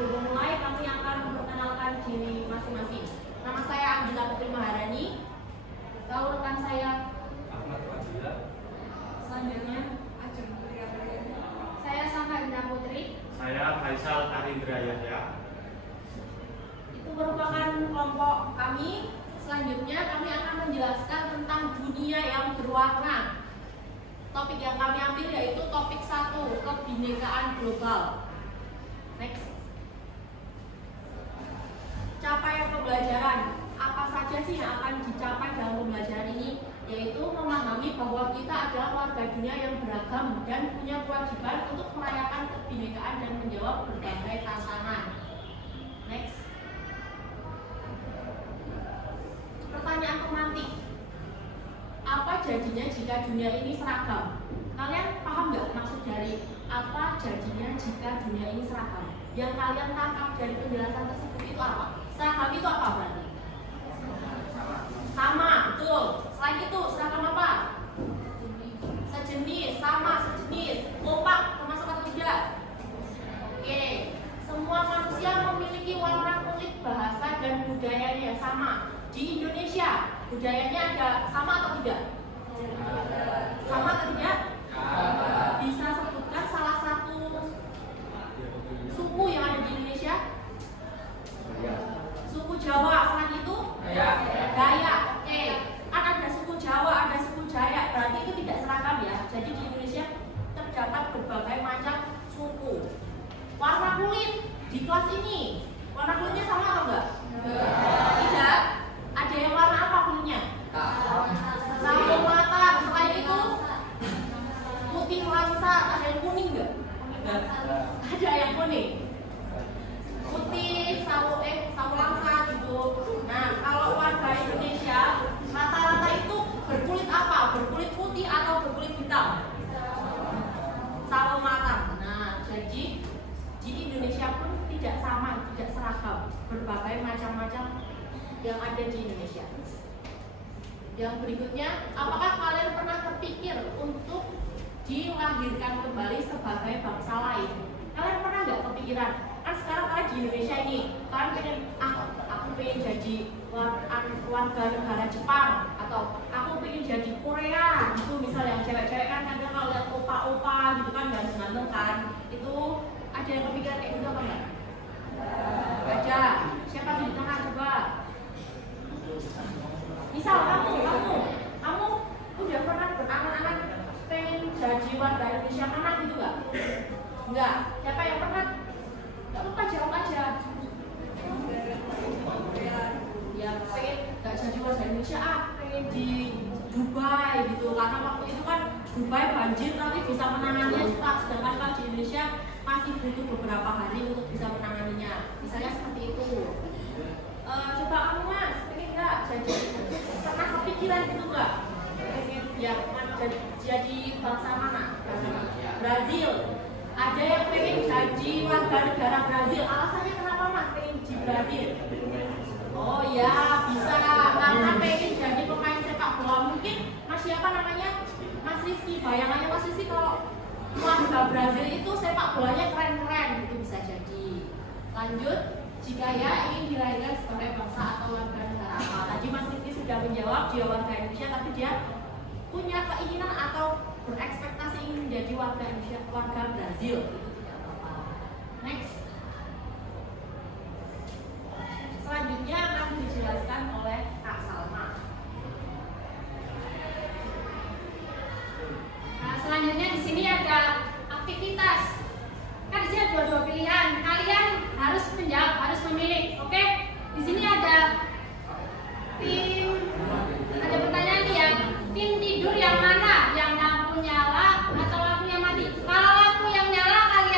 Sebelum memulai, kami akan memperkenalkan diri masing-masing. Nama saya Anggita Putri Maharani. Lalu rekan saya Ahmad Fadila. Selanjutnya Ajeng Putri Apriani. saya Sangkandra Putri. Saya Faisal Arindra Yahya. Itu merupakan kelompok kami. Selanjutnya kami akan menjelaskan tentang dunia yang berwarna. Topik yang kami ambil yaitu topik 1, kebinekaan global. Next. Capaian pembelajaran. Apa saja sih yang akan dicapai dalam pembelajaran ini? Yaitu memahami bahwa kita adalah warga dunia yang beragam dan punya kewajiban untuk merayakan kebinekaan dan menjawab berbagai tantangan. Next. Pertanyaan pemantik. Apa jadinya jika dunia ini seragam? Kalian paham nggak maksud dari apa jadinya jika dunia ini seragam? Yang kalian tangkap dari penjelasan tersebut itu apa? Seragam itu apa berarti? Sama, betul. Selain itu, seragam apa? Sejenis, sama, sejenis. Kompak, termasuk atau tidak? Oke. Semua manusia memiliki warna kulit, bahasa, dan budayanya yang sama. Di Indonesia, budayanya ada sama atau tidak? Sama atau tidak? Bisa sebutkan salah satu suku yang ada di Indonesia? Suku Jawa. Selain itu? Dayak. Oke. Kan ada suku Jawa, ada suku Dayak. Berarti itu tidak seragam ya. Jadi di Indonesia terdapat berbagai macam suku. Warna kulit di kelas ini, warna kulitnya sama atau enggak? Tidak. Ada yang warna apa kulitnya? Sawo matang. Selain itu putih langsat. Ada yang kuning enggak? Ada yang kuning. Putih, sawo langsat gitu. Nah, kalau warga Indonesia rata-rata itu berkulit apa? Berkulit putih atau berkulit hitam? Sawo matang. Nah, jadi di Indonesia pun tidak sama, tidak seragam. Berbagai macam-macam yang ada di Indonesia. Yang berikutnya, apakah kalian pernah terpikir untuk dilahirkan kembali sebagai bangsa lain? Kalian pernah nggak kepikiran? Kan sekarang kalian di Indonesia ini, kalian pengen, aku pengen jadi warga negara Jepang, atau aku pengen jadi Korea, gitu misalnya. Yang cewek-cewek kan kadang kalau lihat opa-opa gitu kan ganteng-ganteng kan, itu ada yang kepikiran kayak gitu apa enggak? Ada. Siapa di tengah coba? Misal kamu udah pernah berangan-angan pengen jadi warga Indonesia mana gitu nggak? Enggak. Siapa yang pernah? Nggak apa-apa, jawab aja. Ya pengen nggak jadi warga Indonesia, pengen di Dubai gitu. Karena waktu itu kan Dubai banjir tapi bisa menanganinya cepat. Sedangkan kalau di Indonesia masih butuh beberapa hari untuk bisa menanganinya. Misalnya seperti itu. Coba kamu mas, pengen nggak jadi? Pernah kepikiran gitu nggak? Pengen ya jadi bangsa mana? Brazil. Ada yang pengen jadi warga negara Brazil. Alasannya kenapa mas pengen di Brazil? Oh ya bisa karena pengen jadi pemain sepak bola. Mungkin mas siapa namanya? Mas Rizky. Bayangannya mas Rizky kalau warga Brazil itu sepak bolanya keren-keren gitu bisa jadi. Lanjut, jika ya ingin dilahirkan sebagai bangsa atau warga negara apa? Tadi Mas Rizky sudah menjawab dia warga Indonesia, tapi dia punya keinginan atau berekspektasi ingin menjadi warga Indonesia, warga Brazil. Itu tidak apa-apa. Next. Selanjutnya akan dijelaskan oleh Kak Salma. Nah, selanjutnya di sini ada aktivitas. Kan di sini ada dua pilihan. Kalian harus menjawab, harus memilih. Oke? Di sini ada pertanyaan nih ya. Tim tidur yang mana? Yang lampu nyala atau lampunya mati? Kalau lampu yang nyala kalian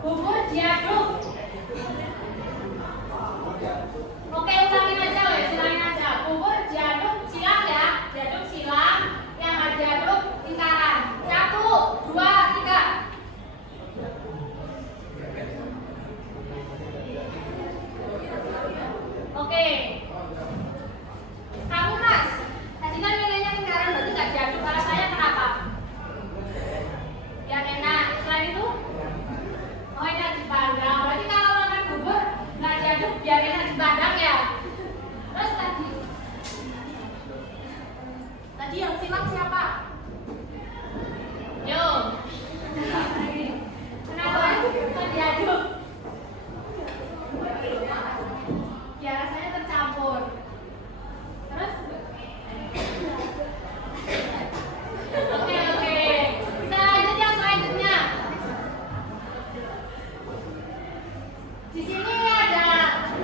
Bubur diaduk. Oke, ulangin aja loh, silangin aja. Bubur diaduk silang ya, diaduk silang. Yang nggak diaduk lingkaran. 1, 2, 3. Oke. Kamu Mas, tadi kan nilainya lingkaran berarti nggak diaduk. Kalau saya kenapa? Yang enak. Selain itu, oh enak dipandang. Berarti kalau makan bubur nggak diaduk biar enak dipandang ya. Terus Tadi yang simak siapa? yo. Kenapa? Kok diaduk? Ya rasanya tercampur. Terus oke. Kita lanjut yang selanjutnya. Di sini ada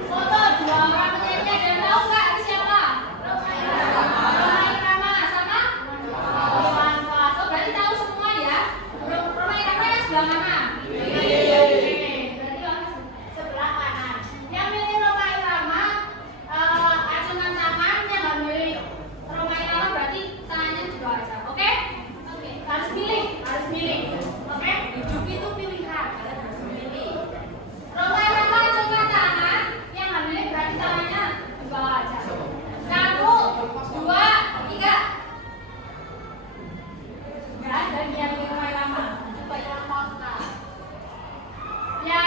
foto 2 orang penyanyi. Ada yang tahu nggak ini siapa? Roma Irama sama Iwan Fals. Oh, berarti tahu semua ya. Roma Irama yang sebelah mana? Oke, berarti yang sebelah kanan. Yang milih Roma Irama acungan tangan, yang nggak milih Roma Irama berarti tangannya juga aja. Oke? Harus milih. Oke? Hidup itu pilihan, kalian harus memilih. Roma Irama acungan tangan, yang nggak milih berarti tangannya di bawah aja. 1, 2, 3. Nggak ada yang milih Roma Irama. Coba Iwan Fals, Kak. Ya,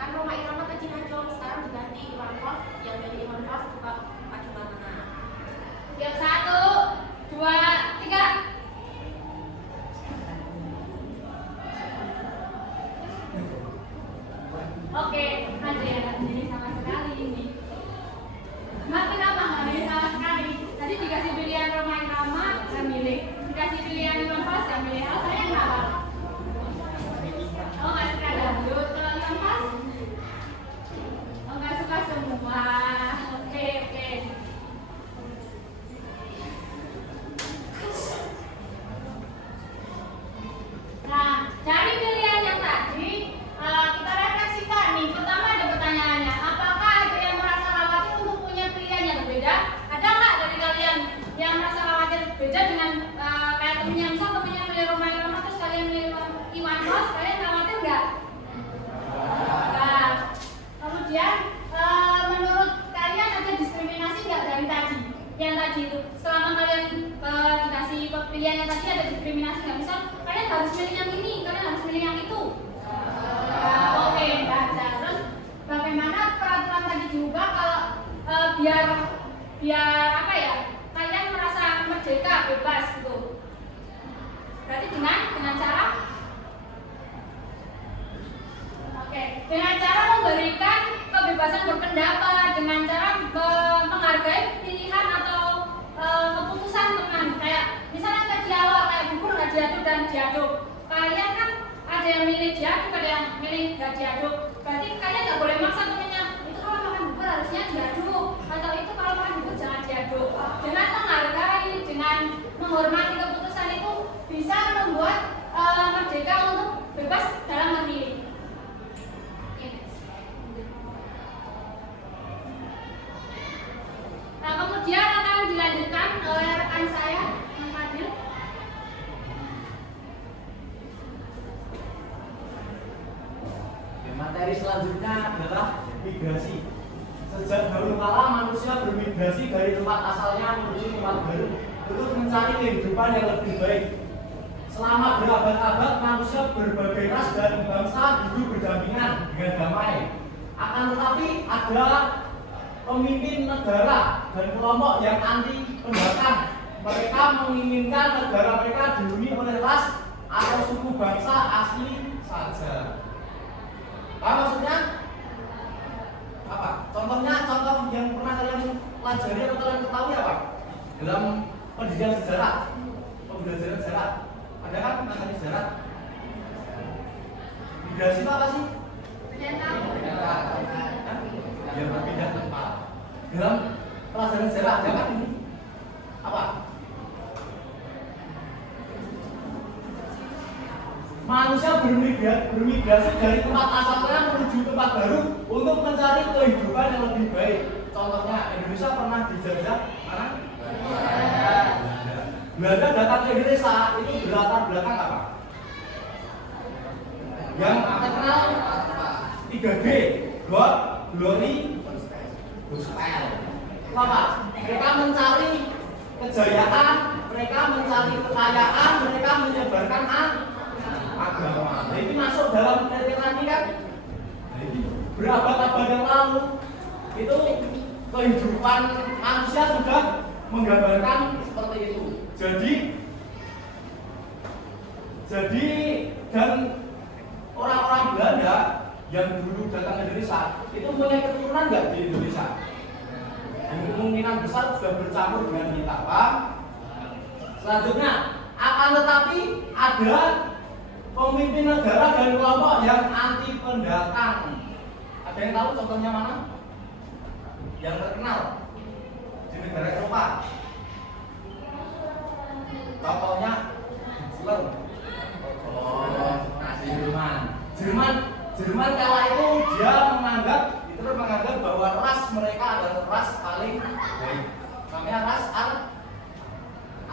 Kan Roma Irama tadi najong, sekarang diganti Iwan Fals. Yang milih Iwan Fals coba acungan tangan. yang 1, 2, 3. Oke, ada yang nggak milih sama sekali ini. Mas kenapa nggak milih sama sekali? Tadi dikasih pilihan Roma Irama, nggak milih. Dikasih pilihan Iwan Fals, nggak milih. Alasannya kenapa? Oh, nggak suka dangdut. Kalau Iwan Fals? Oh, nggak suka semua. Oke. Nah, dari pilihan yang tadi kita refleksikan nih. Pertama ada pertanyaannya, apakah ada yang merasa khawatir untuk punya pilihan yang berbeda? Ada nggak dari kalian yang merasa khawatir beda dengan kayak temennya, misal temennya milih Roma Irama terus kalian milih Iwan Fals, kalian khawatir nggak? Nah, kemudian menurut kalian ada diskriminasi nggak dari tadi? Yang tadi itu, selama kalian dikasih pilihan yang tadi ada diskriminasi nggak? Misal kalian harus milih yang ini, kalian harus milih yang itu. Oke, nggak ada. Terus bagaimana peraturan tadi diubah kalau biar apa ya? Kalian merasa merdeka, bebas gitu. Berarti dengan cara dengan cara memberikan kebebasan berpendapat, dengan cara menghargai pilihan atau keputusan teman. Kayak misalnya tadi awal kayak bubur nggak diaduk dan diaduk. Kalian kan ada yang milih diaduk, ada yang milih nggak diaduk. Berarti kalian nggak boleh maksa temennya. Itu kalau makan bubur harusnya diaduk, atau itu kalau makan bubur jangan diaduk. Dengan menghargai, dengan menghormati keputusan itu bisa membuat merdeka untuk bebas dalam memilih. Nah, kemudian akan dilanjutkan oleh rekan saya, Mas Fadil. Materi selanjutnya adalah migrasi. Sejak dahulu kala manusia bermigrasi dari tempat asalnya menuju tempat baru untuk mencari kehidupan yang lebih baik. Selama berabad-abad manusia berbagai ras dan bangsa hidup berdampingan dengan damai. Akan tetapi ada pemimpin negara dan kelompok yang anti pendatang. Mereka menginginkan negara mereka dihuni oleh ras atau suku bangsa asli saja. Apa maksudnya? Apa? Contoh yang pernah kalian pelajari atau kalian ketahui apa? Dalam pendidikan sejarah, pembelajaran sejarah, ada kan materi sejarah? Migrasi itu apa sih? Ya berpindah tempat. Dalam pelajaran sejarah ada kan ini? Apa? manusia bermigrasi dari tempat asalnya menuju tempat baru untuk mencari kehidupan yang lebih baik. Contohnya, Indonesia pernah dijajah mana? Belanda datang ke Indonesia, itu berlatar belakang apa? Yang terkenal 3G, God, Glory, Gospel. Apa? Mereka mencari kejayaan, mereka mencari kekayaan, mereka menyebarkan agama. Nah, ini masuk dalam kriteria ini kan? Berabad-abad yang lalu itu kehidupan manusia sudah menggambarkan seperti itu. Jadi dan orang-orang Belanda yang dulu datang ke Indonesia itu punya keturunan nggak di Indonesia? Kemungkinan besar sudah bercampur dengan kita, Pak. Selanjutnya, akan tetapi ada pemimpin negara dan kelompok yang anti pendatang. Ada yang tahu contohnya mana? Yang terkenal di negara Eropa. Contohnya Hitler. Jerman kala itu dia Hitler menganggap bahwa ras mereka adalah ras paling baik. Namanya ras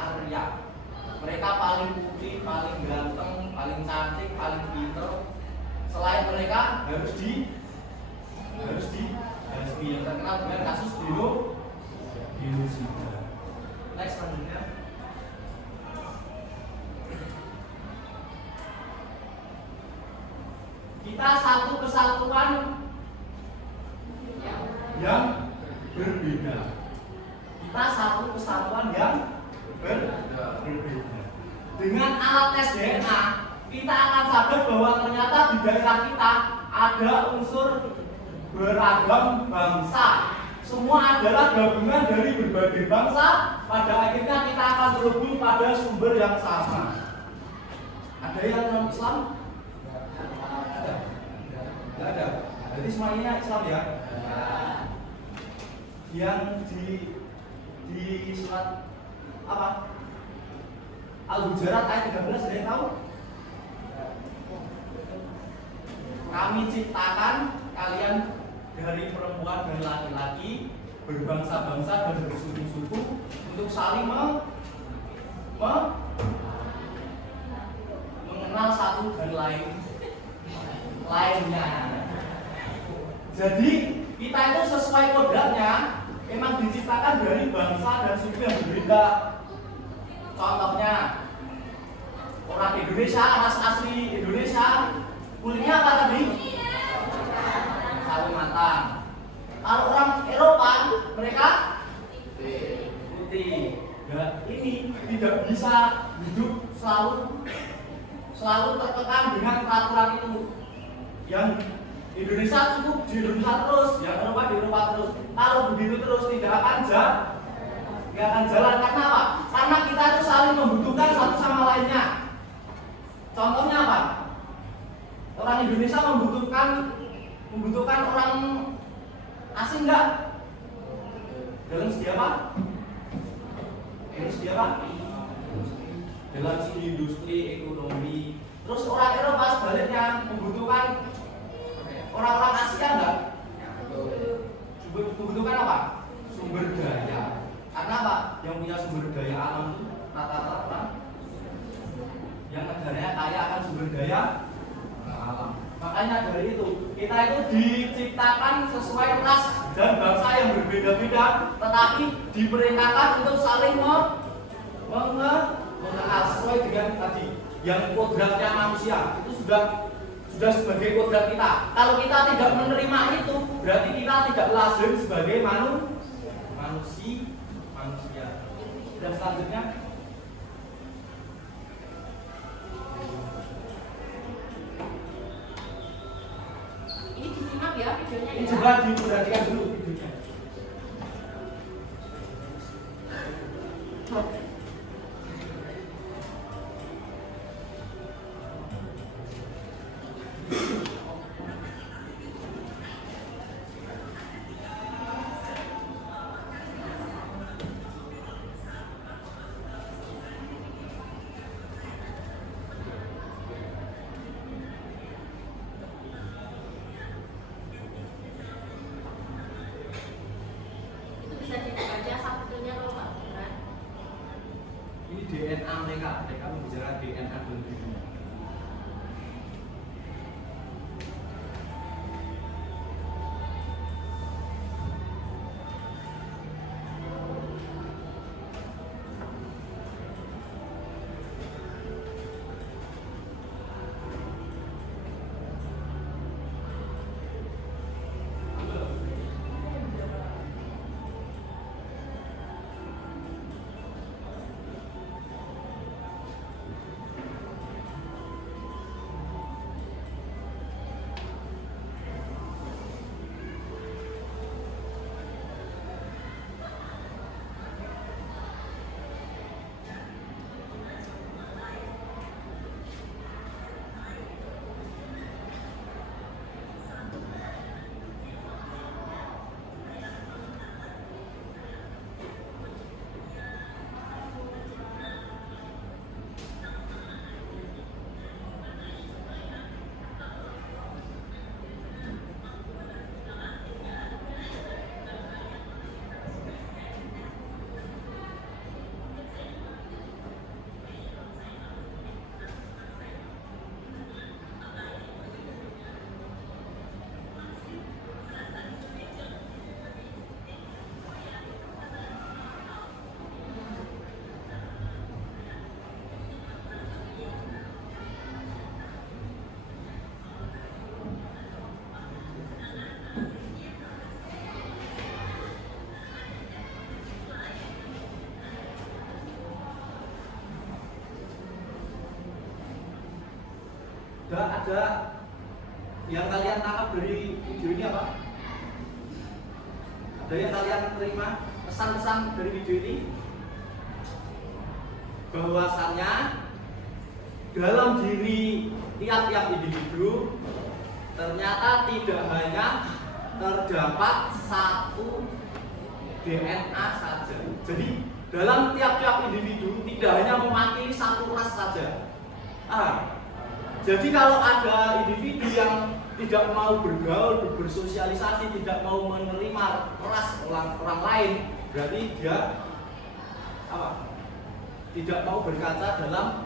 Arya. Mereka paling putih, paling ganteng, paling cantik, paling pinter. Selain mereka harus di yang terkenal dengan kasus genosida. Next selanjutnya. Kita satu kesatuan yang berbeda. Kita satu kesatuan yang berbeda. Dengan alat tes DNA, kita akan sadar bahwa ternyata di daerah kita ada unsur beragam bangsa. Semua adalah gabungan dari berbagai bangsa. Pada akhirnya kita akan terhubung pada sumber yang sama. Ada yang non-Islam? Tidak ada. Jadi semuanya Islam ya? Yang di surat apa? Al-Hujurat ayat 13 ada yang tahu? Kami ciptakan kalian dari perempuan dan laki-laki, berbangsa-bangsa dan bersuku-suku untuk saling mengenal satu dan lainnya. Jadi kita itu sesuai kodratnya memang diciptakan dari bangsa dan suku yang berbeda. Contohnya orang Indonesia, ras asli Indonesia, kulitnya apa tadi? Kalimantan. Kalau orang Eropa, mereka putih. Nah, ini tidak bisa hidup selalu tertekan dengan peraturan itu. Yang Indonesia cukup di Indonesia terus, yang Eropa di Eropa terus. Kalau begitu terus tidak akan jalan. Karena apa? Karena kita itu saling membutuhkan satu sama lainnya. Contohnya apa? Orang Indonesia membutuhkan orang asing enggak? Dalam segi apa? Dalam segi industri, ekonomi. Terus orang Eropa sebaliknya membutuhkan orang-orang Asia enggak? Membutuhkan apa? Sumber daya. Karena apa? Yang punya sumber daya alam itu rata-rata orang yang negaranya kaya akan sumber daya alam. Makanya dari itu kita itu diciptakan sesuai ras dan bangsa yang berbeda-beda, tetapi diperintahkan untuk saling mengenal sesuai dengan tadi yang kodratnya manusia itu sudah sebagai kodrat kita. Kalau kita tidak menerima itu, berarti kita tidak lazim sebagai manusia. Dan selanjutnya ini disimak ya videonya ini ya. coba diperhatikan dulu videonya. Ada yang kalian tangkap dari video ini apa? Ada yang kalian terima pesan-pesan dari video ini? Bahwasannya dalam diri tiap-tiap individu ternyata tidak hanya terdapat satu DNA saja. Jadi dalam tiap-tiap individu tidak hanya mewakili satu ras saja. Jadi kalau ada individu yang tidak mau bergaul, bersosialisasi, tidak mau menerima ras orang lain, berarti dia apa? Tidak mau berkaca dalam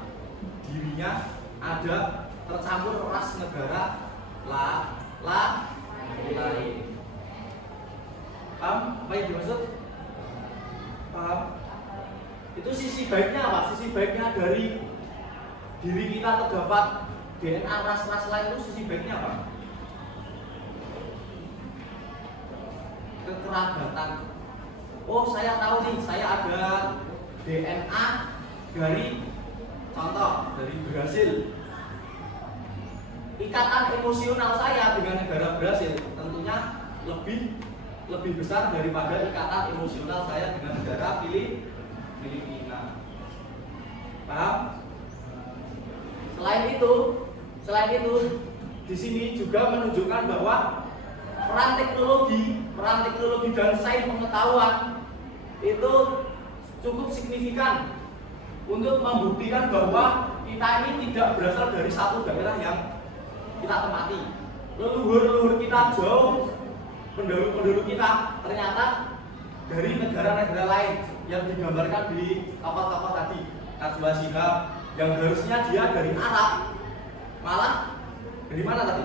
dirinya ada tercampur ras negara lain. Paham apa yang dimaksud? Paham? Itu sisi baiknya apa? Sisi baiknya dari diri kita terdapat DNA ras-ras lain itu sisi baiknya apa? Kekerabatan. Oh, saya tahu nih, saya ada DNA dari contoh dari Brasil. Ikatan emosional saya dengan negara Brasil tentunya lebih besar daripada ikatan emosional saya dengan negara Filipina. Paham? Selain itu, di sini juga menunjukkan bahwa peran teknologi dan sains pengetahuan itu cukup signifikan untuk membuktikan bahwa kita ini tidak berasal dari satu daerah yang kita temati. Leluhur kita jauh, pendahulu kita ternyata dari negara-negara lain yang digambarkan di tokoh-tokoh tadi. Najwa Shihab yang harusnya dia dari Arab, malah dari mana tadi?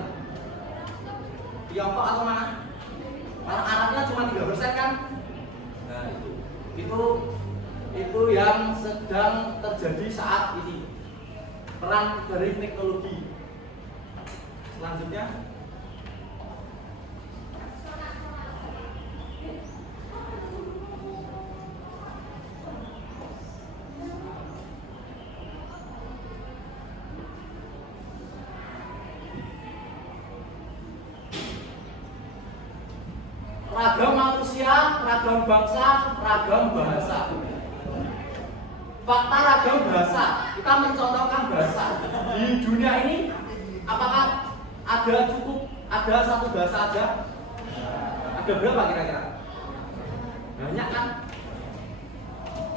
Tiongkok atau mana? Malah Arabnya cuma 3% kan? Nah itu yang sedang terjadi saat ini. Peran dari teknologi. Selanjutnya, ragam manusia, ragam bangsa, ragam bahasa. Fakta ragam bahasa, kita mencontohkan bahasa. Di dunia ini, apakah ada satu bahasa aja? Ada berapa kira-kira? Banyak kan?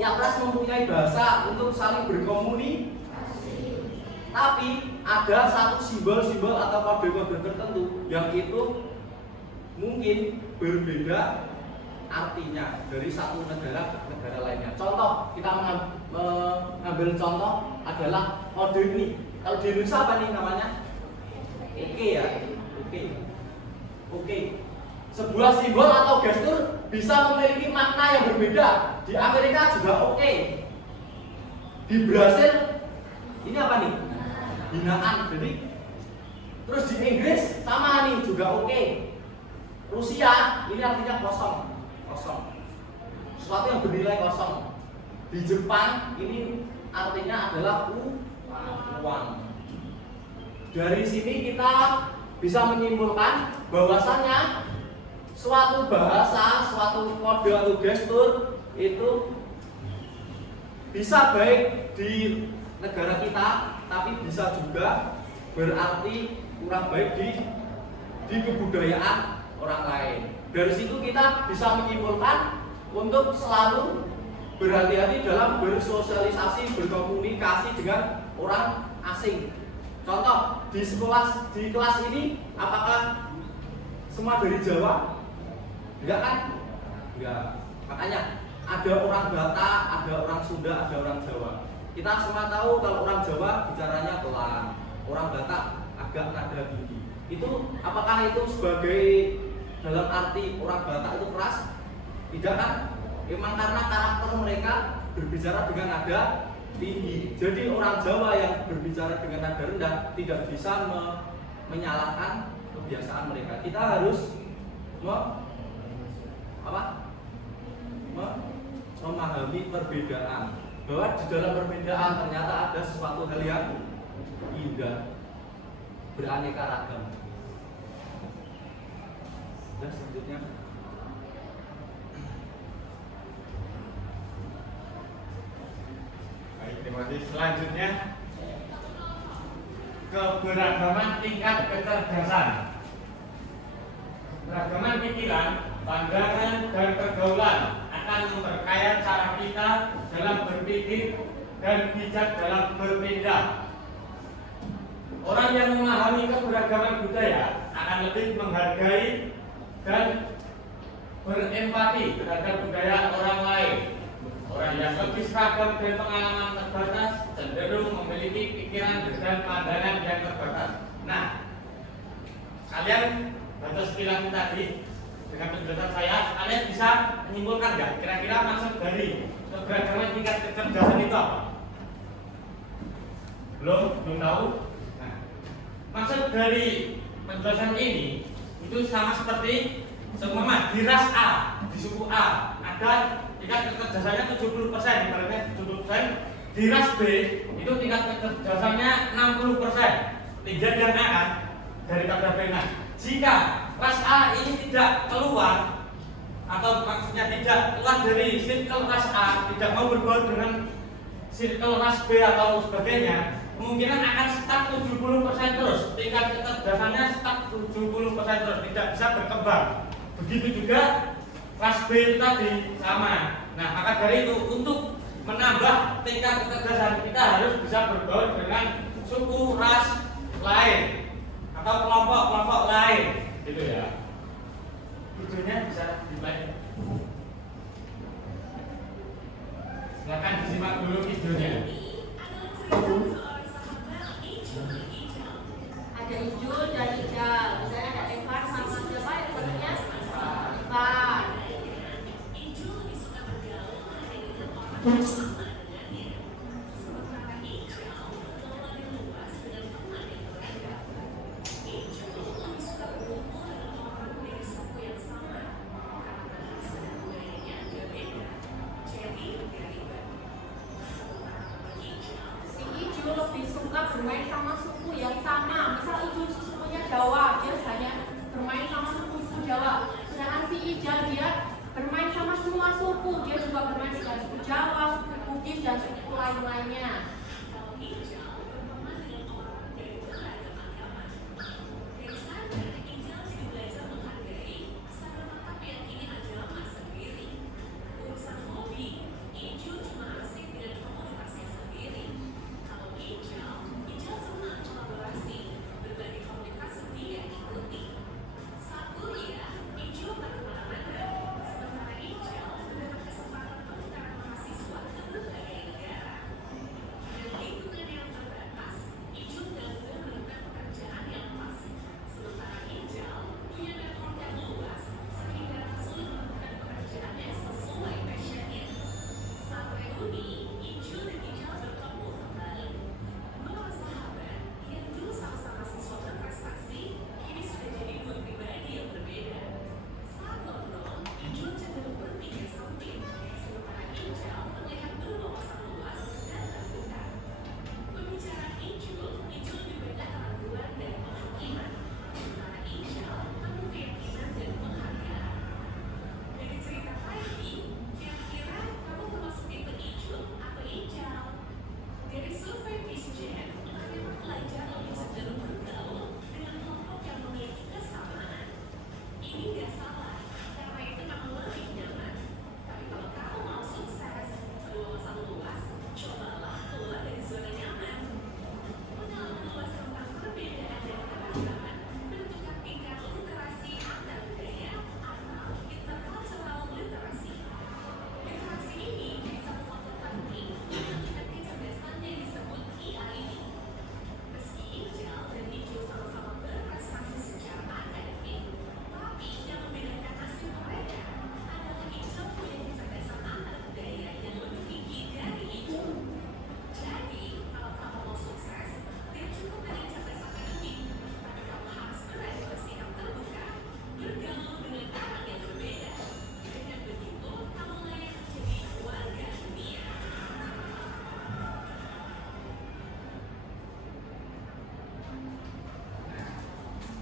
Tiap ras mempunyai bahasa untuk saling berkomunikasi. Tapi ada satu simbol-simbol atau kode-kode tertentu yang itu mungkin berbeda artinya dari satu negara ke negara lainnya. Contoh, kita mengambil contoh adalah kode ini. Kalau di Indonesia apa nih namanya? Oke ya, oke. Sebuah simbol atau gestur bisa memiliki makna yang berbeda. Di Amerika juga oke. Di Brasil ini apa nih? Binaan. Jadi terus di Inggris sama nih juga oke. Rusia ini artinya kosong. Sesuatu yang bernilai kosong. Di Jepang ini artinya adalah uang. Dari sini kita bisa menyimpulkan bahwasannya suatu bahasa, suatu kode atau gestur itu bisa baik di negara kita, tapi bisa juga berarti kurang baik di kebudayaan orang lain. Dari situ kita bisa menyimpulkan untuk selalu berhati-hati dalam bersosialisasi, berkomunikasi dengan orang asing. Contoh, di kelas ini apakah semua dari Jawa? Enggak kan? Enggak. Makanya ada orang Batak, ada orang Sunda, ada orang Jawa. Kita semua tahu kalau orang Jawa bicaranya pelan, orang Batak agak nada tinggi. Itu apakah itu sebagai dalam arti orang Batak itu keras? Tidak kan? Memang karena karakter mereka berbicara dengan nada tinggi. Jadi orang Jawa yang berbicara dengan nada rendah tidak bisa menyalahkan kebiasaan mereka. Kita harus memahami perbedaan. Bahwa di dalam perbedaan ternyata ada sesuatu hal yang indah. beraneka ragam. Dan selanjutnya Baik, terima kasih. Selanjutnya keberagaman tingkat kecerdasan. Keberagaman pikiran, pandangan, dan pergaulan akan memperkaya cara kita dalam berpikir dan bijak dalam bertindak. Orang yang memahami keberagaman budaya akan lebih menghargai dan berempati terhadap budaya orang lain. Orang yang lebih seragam dan pengalaman terbatas cenderung memiliki pikiran dan pandangan yang terbatas. Nah, kalian baca sekilas tadi dengan penjelasan saya, kalian bisa menyimpulkan nggak kira-kira maksud dari keberagaman tingkat kecerdasan itu apa? Belum tahu? Nah, maksud dari penjelasan ini itu sama seperti seumpama di ras A, di suku A ada tingkat kecerdasannya 70%, ibaratnya 70%. Di ras B itu tingkat kecerdasannya 60%. Tiga yang A kan dari pada B. Nah, jika ras A ini tidak keluar atau maksudnya tidak keluar dari circle ras A, tidak mau berbaur dengan circle ras B atau sebagainya, kemungkinan akan stuck 70% terus. Tingkat kecerdasannya stuck 70% terus, tidak bisa berkembang. Begitu juga ras B itu tadi sama. Nah, maka dari itu untuk menambah tingkat kecerdasan kita harus bisa berbaur dengan suku ras lain atau kelompok-kelompok lain, gitu ya. Videonya bisa diplay. Silakan disimak dulu videonya. Ada Ijul dan Ijal. Misalnya ada Evan sama siapa yang sebenarnya? Evan. Si Ijul lebih suka bermain sama suku yang sama. Misal Ijul sukunya Jawa, dia hanya bermain sama suku Jawa. Sedangkan si Ijal dia bermain sama semua suku. Dia juga bermain dengan suku Jawa, suku Bugis dan suku lain-lainnya.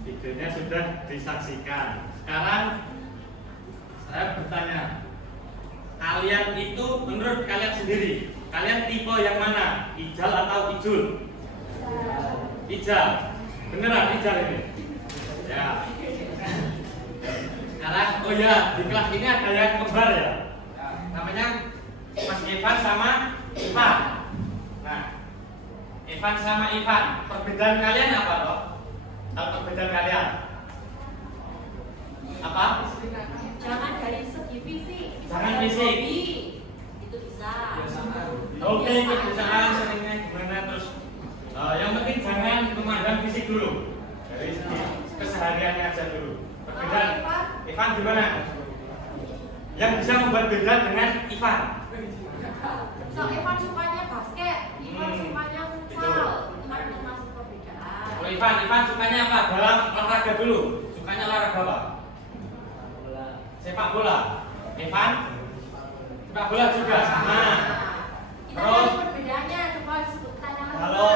videonya sudah disaksikan. Sekarang saya bertanya, kalian itu menurut kalian sendiri, kalian tipe yang mana? Ijal atau ijul? Ijal. Beneran ijal ini? Ya. Sekarang, oh ya, di kelas ini ada yang kembar ya. Namanya Mas Evan sama Ivan. Nah, Evan sama Ivan, perbedaan kalian apa toh? Kalau perbedaan kalian apa? Jangan dari segi fisik, bisa Jangan dari fisik. hobi. Itu bisa. Oke, kebiasaan seringnya gimana terus? Yang penting jangan memandang fisik dulu. Dari segi kesehariannya aja dulu. Perbedaan Ivan gimana? Yang bisa membuat beda dengan Ivan? So, Ivan sukanya basket, Ivan Hmm, sukanya itu. futsal. Itu kan termasuk perbedaan. Kalau Ivan sukanya apa? Dalam olahraga dulu. Sukanya olahraga apa? Sepak bola. Evan? Sepak bola juga sama. Kita Terus? lihat perbedaannya, coba tanyakan. Kalau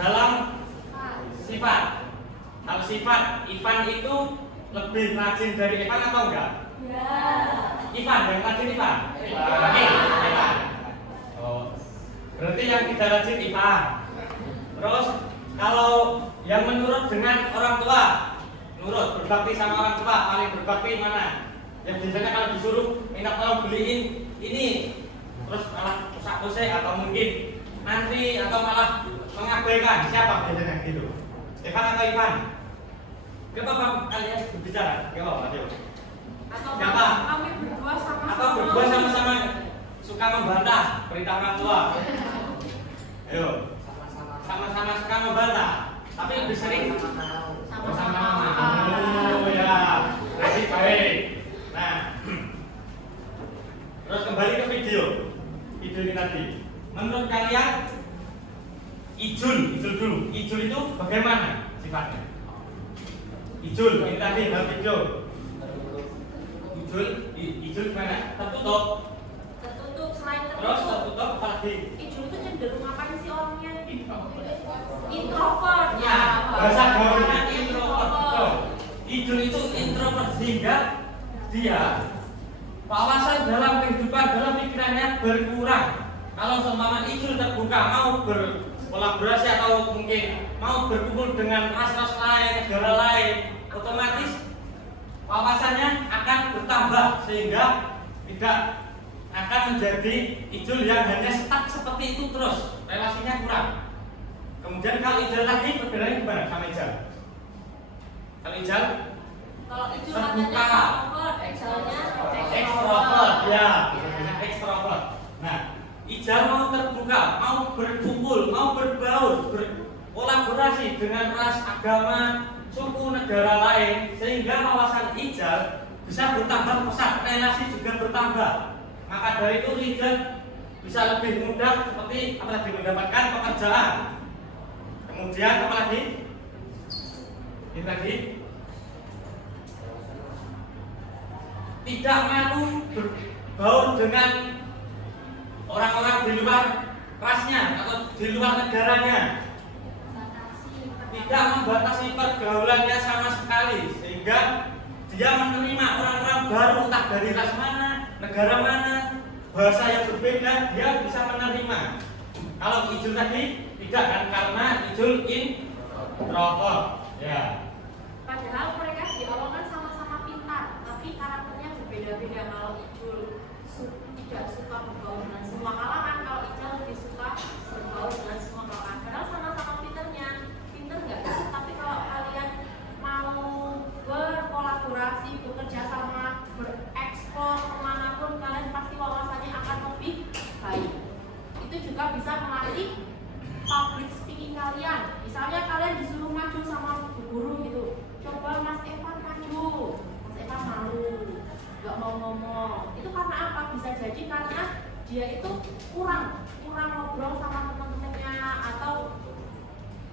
dalam sifat, kalau sifat Ivan itu lebih rajin dari Evan atau enggak? Ya. Ivan, yang rajin Ivan? Oke, Ivan. Oh, berarti yang tidak rajin Ivan. Terus kalau yang menurut dengan orang tua, nurut, berbakti sama orang tua, paling berbakti mana? Yang biasanya kalau disuruh minta tolong beliin ini, terus malah usah-usah atau mungkin nanti atau malah mengabaikan, siapa biasanya gitu? Evan atau Ivan? Gak apa-apa kalian berbicara, gak apa-apa, ayo. Atau Siapa? kami berdua sama-sama. Atau berdua sama-sama suka membantah perintah orang tua. Ayo, sama-sama suka membantah, tapi lebih sering sama-sama mau. Oh ya, berarti baik. Nah, terus kembali ke video ini tadi. Menurut kalian Ijul dulu. Ijul itu bagaimana sifatnya? Ijul ini tadi dalam video. Ijul gimana? Tertutup. Tertutup, selain Terus tertutup. tertutup apalagi? Ijul itu cenderung ngapain sih orangnya? Introvert. Ya, bahasa gaulnya introvert. Betul. Ijul itu introvert sehingga dia wawasan dalam kehidupan, dalam pikirannya berkurang. Kalau seumpama Ijul terbuka mau berkolaborasi atau mungkin mau berkumpul dengan ras-ras lain, negara lain, otomatis wawasannya akan bertambah sehingga tidak akan menjadi Ijul yang hanya stuck seperti itu terus, relasinya kurang. Kemudian kalau Ijal lagi perbedaannya gimana sama Ijal? Kalau Ijal Kalau Ijul terbuka, katanya introvert, Excelnya ekstrovert, ya, ekstrovert. Nah, Ijal mau terbuka, mau berkumpul, mau berbaur, berkolaborasi dengan ras, agama, suku, negara lain, sehingga wawasan Ijal bisa bertambah pesat, relasi juga bertambah. Maka dari itu Ijal bisa lebih mudah seperti apalagi mendapatkan pekerjaan. Kemudian apalagi? Ini lagi tidak malu berbaur dengan orang-orang di luar rasnya atau di luar negaranya, tidak membatasi pergaulannya sama sekali sehingga dia menerima orang-orang baru entah dari ras mana, negara mana, bahasa yang berbeda dia bisa menerima. Kalau Ijul tadi tidak kan karena Ijul introvert ya. Padahal mereka di awal kan sama-sama pintar, tapi karakternya berbeda-beda. Kalau Ijul tidak suka bergaul dengan semua kalangan, kalau Ijul lebih suka bergaul dengan semua kalangan. Padahal sama-sama pinternya, pinter nggak? Tapi kalau kalian mau berkolaborasi, bekerja sama, berekspor kemanapun, kalian pasti wawasannya akan lebih baik. Itu juga bisa melatih public speaking kalian. Misalnya kalian disuruh maju sama guru gitu, coba Mas Evan maju, Mas Evan malu, nggak mau ngomong. Itu karena apa? Bisa jadi karena dia itu kurang ngobrol sama teman-temannya atau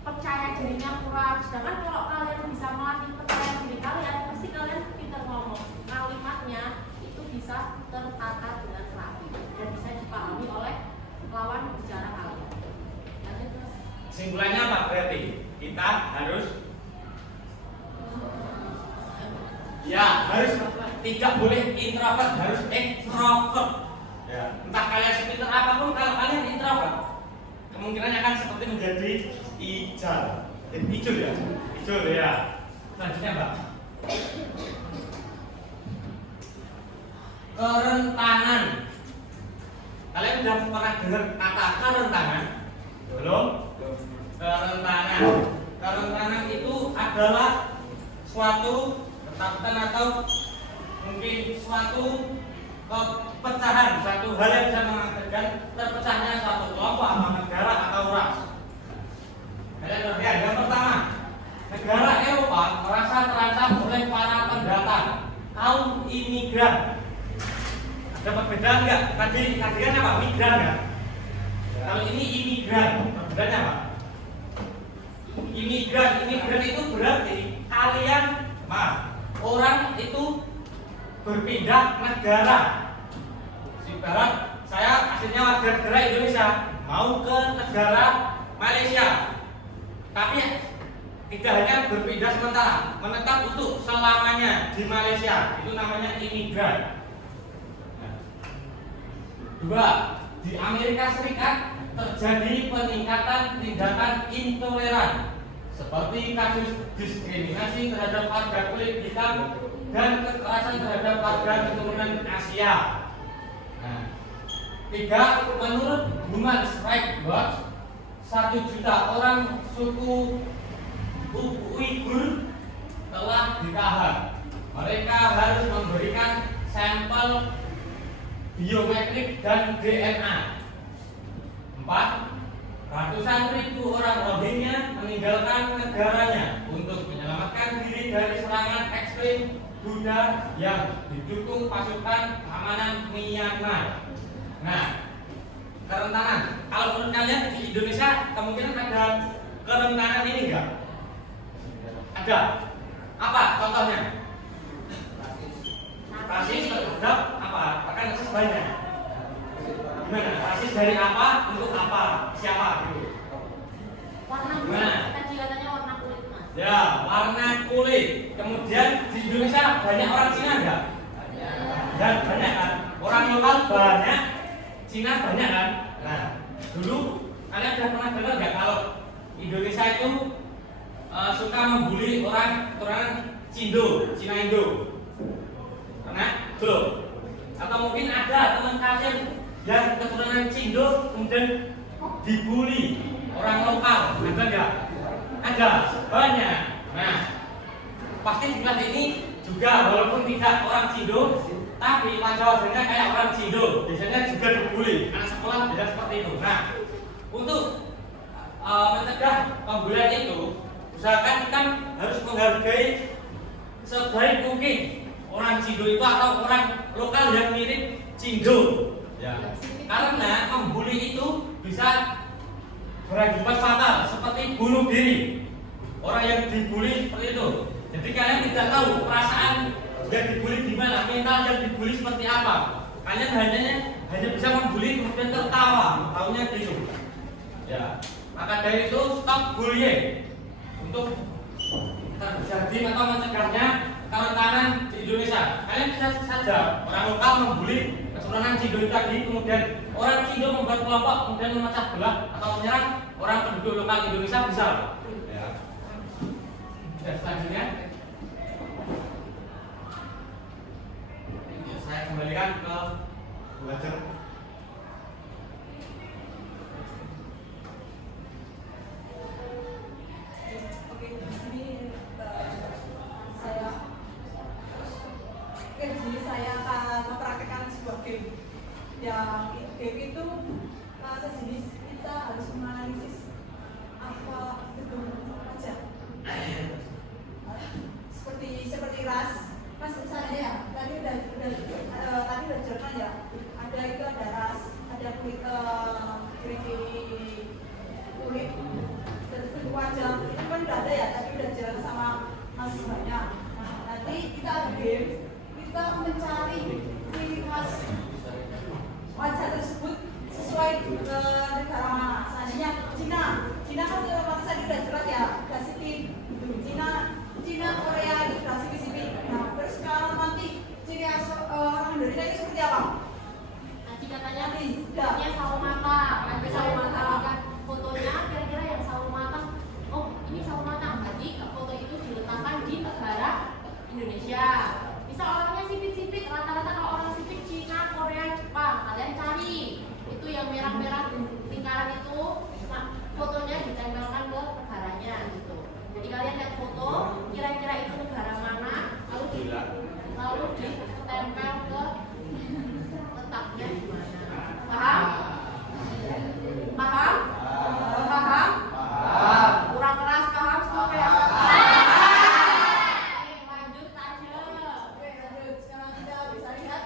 percaya dirinya kurang. Sedangkan kalau kalian bisa melatih percaya diri kalian, pasti kalian pintar ngomong. Kalimatnya itu bisa tertata dengan rapi dan bisa dipahami oleh lawan bicara kalian. Lanjut, Mas. Kesimpulannya apa berarti? Kita harus tidak boleh introvert, harus extrovert. Ya, entah kalian sepintar apapun, kalau kalian introvert, kemungkinannya akan seperti menjadi hijau. Hijau ya, hijau ya. Selanjutnya Mbak. Kerentanan. Kalian sudah pernah dengar kata kerentanan? Belum? Kerentanan. Kerentanan itu adalah suatu ketakutan atau mungkin suatu kepecahan, suatu hal yang bisa mengakibatkan terpecahnya suatu kelompok atau negara atau ras. Kalian lihat yang pertama, negara Eropa merasa terancam oleh para pendatang, kaum imigran. Ada perbedaan nggak? Tadi kan apa? Migran ya. Kalau ini imigran, perbedaannya apa? Imigran itu berarti kalian, orang itu berpindah negara. Ibarat saya aslinya warga negara Indonesia, mau ke negara Malaysia, tapi tidak hanya berpindah sementara, menetap untuk selamanya di Malaysia, itu namanya imigran. Dua, di Amerika Serikat terjadi peningkatan tindakan intoleran seperti kasus diskriminasi terhadap warga kulit hitam dan kekerasan terhadap warga keturunan Asia. Nah, tiga, menurut Human Rights Watch, 1 juta orang suku Uighur telah ditahan. Mereka harus memberikan sampel biometrik dan DNA. 4, ratusan ribu orang Rohingya meninggalkan negaranya untuk menyelamatkan diri dari serangan ekstrim Buddha yang didukung pasukan keamanan Myanmar. Nah, kerentanan. Kalau menurut kalian di Indonesia kemungkinan ada kerentanan ini enggak? Ada. Apa contohnya? Rasis terhadap apa? Bahkan rasis banyak. Gimana? Rasis dari apa? Untuk apa? Siapa? Gitu. Warna kulit. Gimana? Tadi katanya warna kulit Mas. Ya, warna kulit. Kemudian di Indonesia banyak orang Cina enggak? Dan banyak kan? Orang lokal banyak, Cina banyak kan? Nah, dulu kalian sudah pernah dengar nggak kalau Indonesia itu suka membuli orang Cindo, Cina Indo? Pernah? Belum? Atau mungkin ada teman kalian yang keturunan Cindo kemudian dibully orang lokal? Ada nggak? Ada, banyak. Nah, pasti di kelas ini juga walaupun tidak orang Cindo, tapi wajah-wajahnya kayak orang Cindo, biasanya juga dibully. Anak sekolah bisa seperti itu. Nah, untuk mencegah pembulian itu, usahakan kita harus menghargai sebaik mungkin orang Cindo itu atau orang lokal yang mirip Cindo. Ya. Karena membuli itu bisa berakibat fatal seperti bunuh diri. Orang yang dibully seperti itu. Jadi kalian tidak tahu perasaan yang dibully gimana, mental yang dibully seperti apa. Kalian hanya bisa membuli kemudian tertawa, taunya gitu. Ya. Maka dari itu stop bullying untuk terjadi atau mencegahnya kerentanan di Indonesia. Kalian bisa saja orang lokal membuli keturunan Cindo tadi, kemudian orang Cindo membuat kelompok kemudian memecah belah atau menyerang orang penduduk lokal Indonesia bisa. Ya. Dan selanjutnya saya kembalikan ke belajar. Oke, di sini saya akan mempraktekkan sebuah game. Yang game itu sejenis kita harus menganalisis apa itu aja. Seperti ras. Mas misalnya ya, tadi udah jelaskan ya. Ada iklan Cina kan memang tadi udah jelas ya, Pasifik. Cina, Korea itu sudah Pasifik. Nah, terus kalau nanti ciri khas orang Indonesia ini seperti apa? Nanti katanya Tidak. punya sawo mata, ada sawo mata kan fotonya kira-kira yang sawo mata. Oh, ini sawo mata. Berarti foto itu diletakkan di negara Indonesia. Bisa orangnya sipit-sipit, rata-rata kalau orang sipit Cina, Korea, Jepang. Kalian cari itu yang merah-merah lingkaran itu, nah, fotonya ditempelkan ke negaranya gitu. Jadi kalian lihat foto, kira-kira itu negara mana, lalu ditempel ke letaknya di mana. Paham? Paham? Paham? Kurang keras paham semua ya? Lanjut aja. Oke, lanjut. Sekarang kita bisa lihat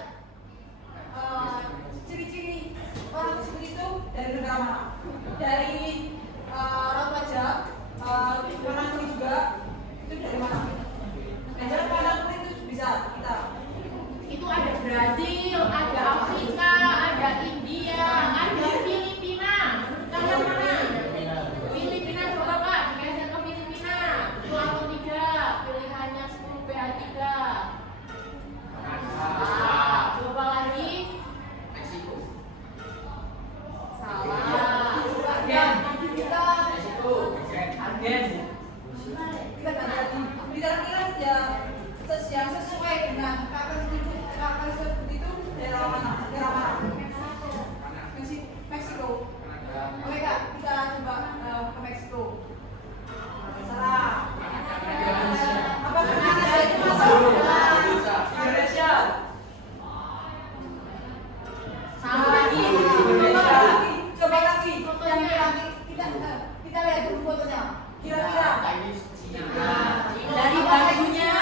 ciri-ciri orang tersebut itu dari negara mana? Dari raut wajah, warna kulit juga, itu dari mana? Nah, jalan warna kulit itu bisa kita. Itu ada Brazil, ada Afrika, ada India, ada Filipina. Kalian mana? Filipina, coba Pak, digeser ke Filipina. Itu atau tidak? Pilihannya 10 PH3. Coba lagi. Salah. Nanti kita Argen. kita ganti. Kira-kira ya yang sesuai dengan kakak seperti itu daerah mana? Meksiko. Oke Kak, kita coba ke Meksiko. Salah. Apa benar itu masuk? Indonesia. Salah lagi. Coba lagi. Yang lagi kita lihat dulu fotonya. Kira-kira Dari bajunya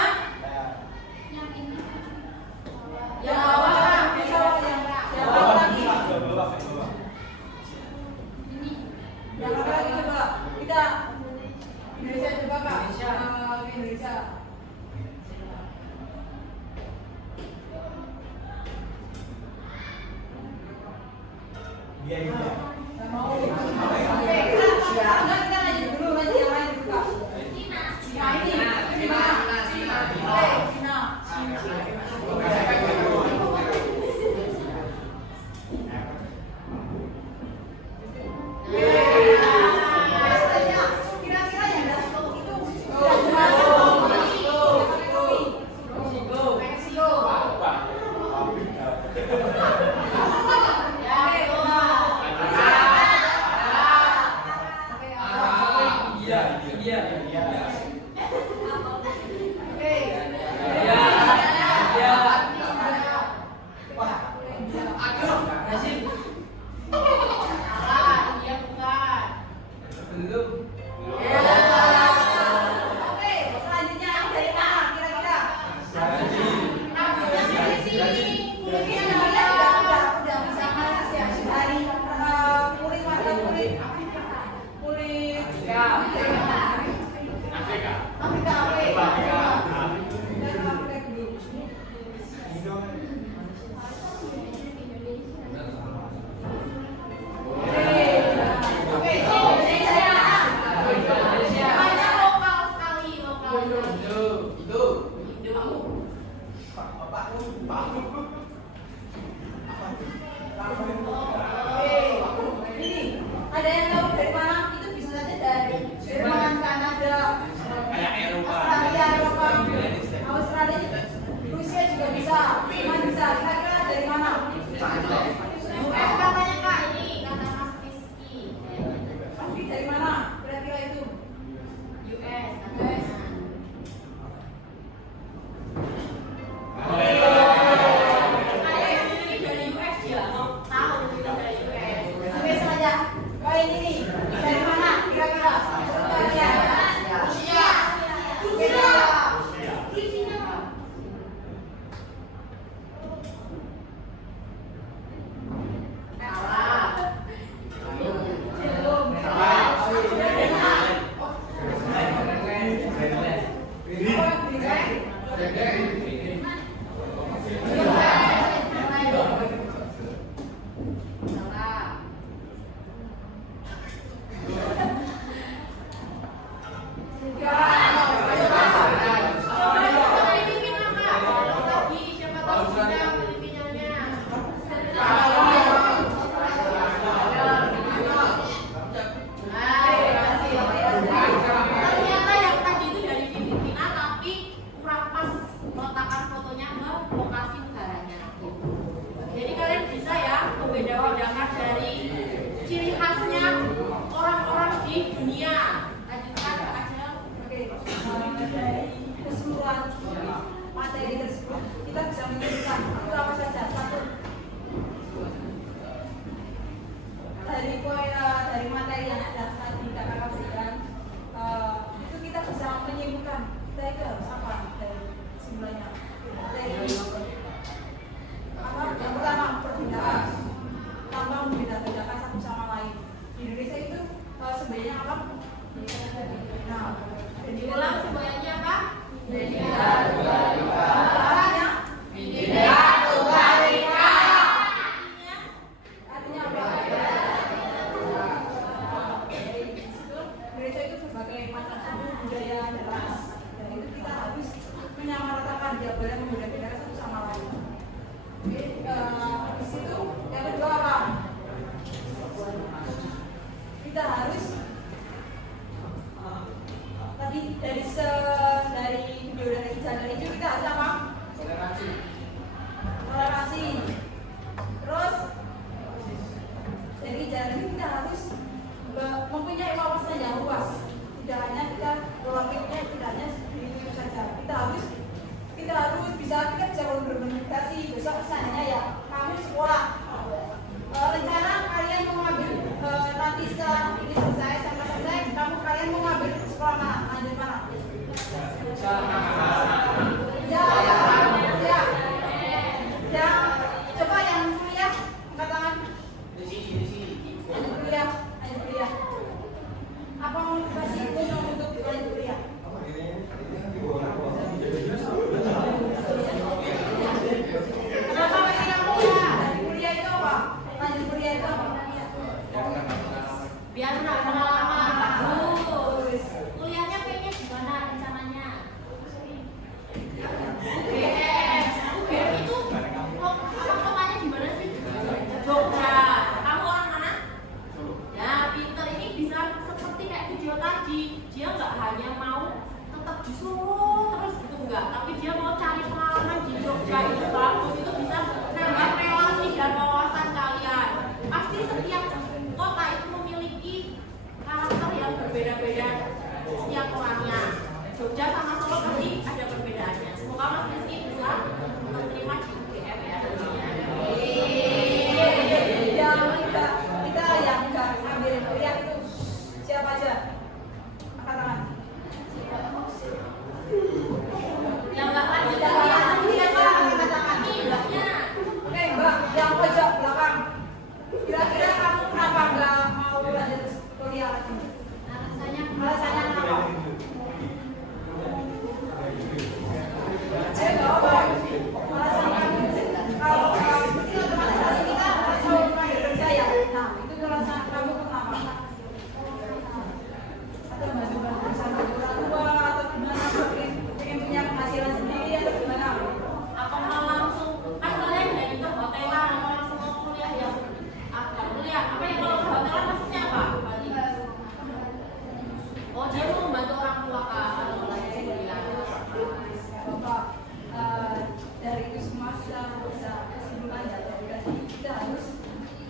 yang bawah kan? yang bawah lagi. Yang apa lagi coba? Kita Indonesia coba Kak. Indonesia. Iya. Nggak mau. Oke, kita lanjut dulu lagi yang lain dulu Kak. Nah ini Cina. Oke, Cina. Kira-kira yang dari itu sudah jelas. Meksiko. Ya, coba. Salah, dia bukan. Oke, selanjutnya yang dari mana kira-kira? Yang dari sini. Ini namanya udah bisa malas ya dari kulit warna kulit Afrika. Afrika, oke. Afrika. Dari Afrika dulu. Oke, Indonesia. dunia. Lanjutkan Kak Acel. Oke, dari keseluruhan materi tersebut kita bisa menentukan itu apa saja. Satu, dari materi yang sudah tadi kakak berikan, itu kita bisa menyimpulkan kita itu harus apa dari kesimpulannya. Dari apa? Yang pertama, perbedaan tanpa membeda-bedakan satu sama lain. Di Indonesia itu sebenarnya apa? Nah, Diulang semuanya apa? artinya artinya apa? Gereja itu berbagai macam suku, budaya, dan ras. Dan itu kita harus menyamaratakan, dia boleh membeda-bedakan satu sama lain. Oke, di situ yang kedua apa? Kita harus tadi dari video dari channel itu kita harus apa? Toleransi. Terus dari jalan ini kita harus mempunyai wawasan yang luas. Tidak hanya kita topiknya tidak hanya itu saja. Kita harus bisa berkomunikasi. Besok misalnya ya kamu sekolah. Rencana kalian mau ngambil nanti setelah ini selesai kalian mau ngambil sekolah mana? Lanjut mana? Ya. Coba yang kuliah angkat tangan. Lanjut kuliah. Apa motivasi untuk lanjut kuliah? Kenapa masih yang kuliah? Kuliah itu apa? Lanjut kuliah itu apa? Biar nggak pengalaman bagus. Kuliahnya pengen gimana rencananya? UGM itu kotanya gimana sih? Jogja. Kamu orang mana? Ya, pinter ini bisa seperti kayak video tadi. Dia nggak hanya mau tetap di Solo terus gitu enggak, tapi dia mau cari pengalaman di Jogja itu bagus. Itu bisa nambah relasi dan wawasan kalian. Pasti setiap kota itu memiliki karakter yang berbeda-beda setiap orangnya. Jogja sama Solo pasti ada perbedaannya. Semoga Mas Rizky bisa menerima di UGM ya. Kita yang enggak ambil kuliah itu siapa aja? Angkat tangan. Yang nggak lanjut Yang nggak lanjut siapa? Angkat tangan. ini mbaknya. Oke, Mbak, yang pojok belakang. Kira-kira kamu kenapa nggak mau lanjut kuliah lagi? Alasannya kenapa? Nggak apa. Alasan kamu kalau mesti otomatis hari kita masuk kerja ya. Nah, itu alasan kamu kenapa? Atau bantu-bantu sama orang tua atau gimana? Pengen punya penghasilan sendiri atau gimana? Apa mau langsung kan kalian dari perhotelan atau langsung mau kuliah ya? Apa kuliah? Apa yang kalau perhotelan maksudnya apa? Oh, dia mau membantu orang tua kan? Bapak, dari itu semua kita bisa kesimpulan ya, dari kita harus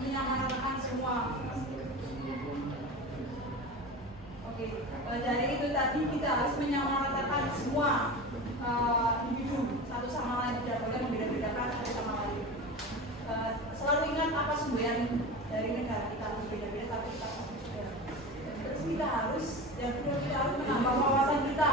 menyamaratakan semua. Oke, dari itu tadi kita harus menyamaratakan semua individu satu sama lain, tidak boleh membeda-bedakan satu sama lain. Selalu ingat apa sumber dari negara kita berbeda-beda tapi kita satu sumber. Terus kita harus menambah wawasan kita.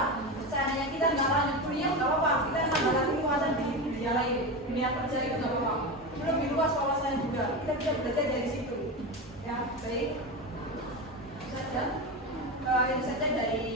Seandainya kita nggak lanjut kuliah nggak apa-apa, kita nambah lagi wawasan di dunia lain, dunia kerja itu nggak apa-apa. Lebih luas wawasannya juga, kita bisa belajar dari situ. Ya, baik. Itu saja dari